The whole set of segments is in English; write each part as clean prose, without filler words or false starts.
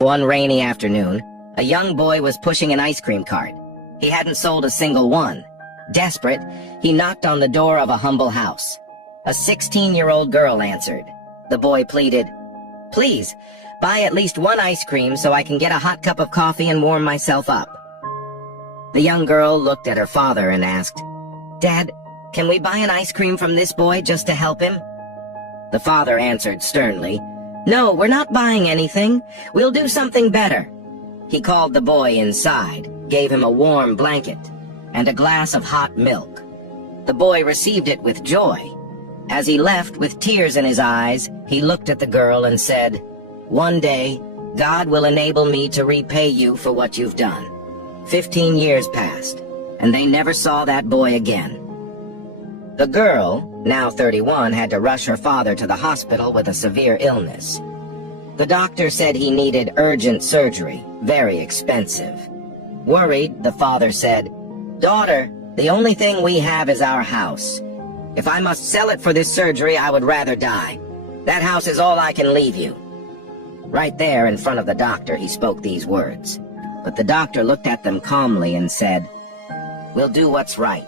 One rainy afternoon, a young boy was pushing an ice cream cart. He hadn't sold a single one. Desperate, he knocked on the door of a humble house. A 16-year-old girl answered. The boy pleaded, "Please, buy at least one ice cream so I can get a hot cup of coffee and warm myself up." The young girl looked at her father and asked, "Dad, can we buy an ice cream from this boy just to help him?" The father answered sternly, "No, we're not buying anything. We'll do something better." He called the boy inside, gave him a warm blanket, and a glass of hot milk. The boy received it with joy. As he left with tears in his eyes, he looked at the girl and said, "One day, God will enable me to repay you for what you've done." 15 years passed, and they never saw that boy again. The girl, now 31, had to rush her father to the hospital with a severe illness. The doctor said he needed urgent surgery, very expensive. Worried, the father said, "Daughter, the only thing we have is our house. If I must sell it for this surgery, I would rather die. That house is all I can leave you." Right there in front of the doctor, he spoke these words. But the doctor looked at them calmly and said, "We'll do what's right.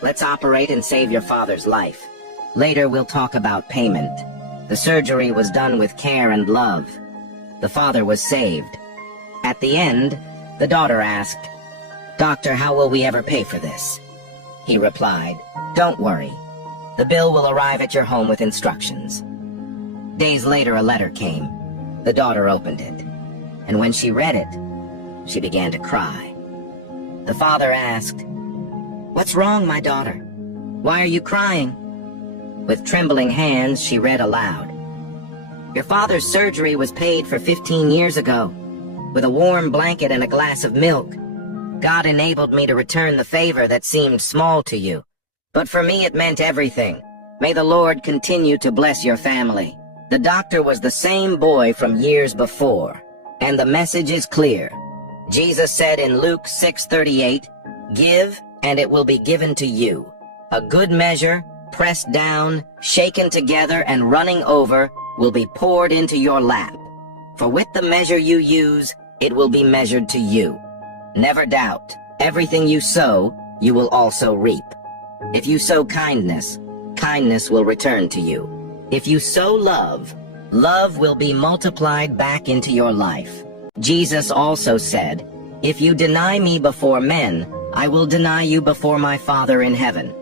Let's operate and save your father's life. Later we'll talk about payment." The surgery was done with care and love. The father was saved. At the end, the daughter asked, "Doctor, how will we ever pay for this?" He replied, "Don't worry. The bill will arrive at your home with instructions." Days later, a letter came. The daughter opened it, and when she read it, she began to cry. The father asked, "What's wrong, my daughter? Why are you crying?" With trembling hands, she read aloud, "Your father's surgery was paid for 15 years ago. With a warm blanket and a glass of milk, God enabled me to return the favor that seemed small to you. But for me, it meant everything. May the Lord continue to bless your family." The doctor was the same boy from years before, and the message is clear. Jesus said in Luke 6:38, "Give, and it will be given to you. A good measure, pressed down, shaken together, and running over, will be poured into your lap. For with the measure you use, it will be measured to you." Never doubt, everything you sow, you will also reap. If you sow kindness, kindness will return to you. If you sow love, love will be multiplied back into your life. Jesus also said, "If you deny me before men, I will deny you before my Father in heaven."